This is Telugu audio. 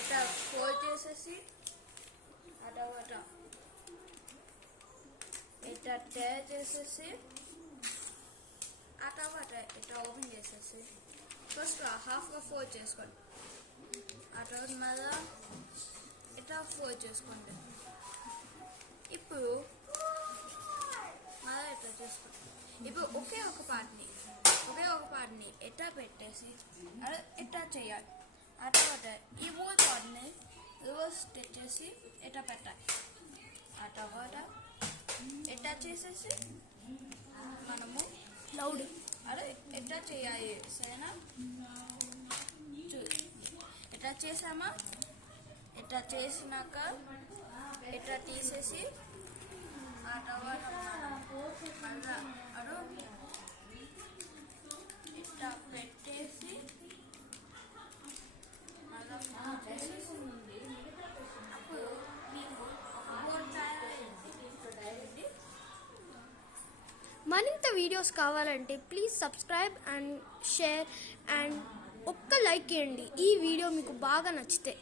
ఇట్లా ఫోల్డ్ చేసేసి ఆ తర్వాత ఇట్లా తయారు చేసేసి ఆ తర్వాత ఇట్లా ఓపెన్ చేసేసి ఫస్ట్ హాఫ్గా ఫోల్డ్ చేసుకోండి. ఆ తర్వాత మళ్ళా ఇట్లా ఫోల్డ్ చేసుకోండి. ఇప్పుడు మళ్ళీ ఇట్లా చేసుకోండి. ఇప్పుడు ఒకే ఒక పార్ట్ని ఎట్లా పెట్టేసి అలా ఎట్లా చేయాలి. ఆ తర్వాత ఈ మూడు పార్ట్ని రివర్స్ తెచ్చేసి ఎట్లా పెట్టాలి. ఆ తర్వాత ఎట్లా చేసేసి మనము లౌడ్ అదే ఎట్లా చేయాలి. సరేనా? ఎట్లా చేసామా, ఎట్లా చేసినాక ఎట్లా తీసేసి ఆ తర్వాత మళ్ళా అడు ఇట్లా పెట్టేసి మళ్ళా అప్పుడు మీకు ఒక బోర్డు తయారైంది. మరింత వీడియోస్ కావాలంటే please subscribe and share and ఒక్క లైక్ ఇవ్వండి ఈ వీడియో మీకు బాగా నచ్చితే.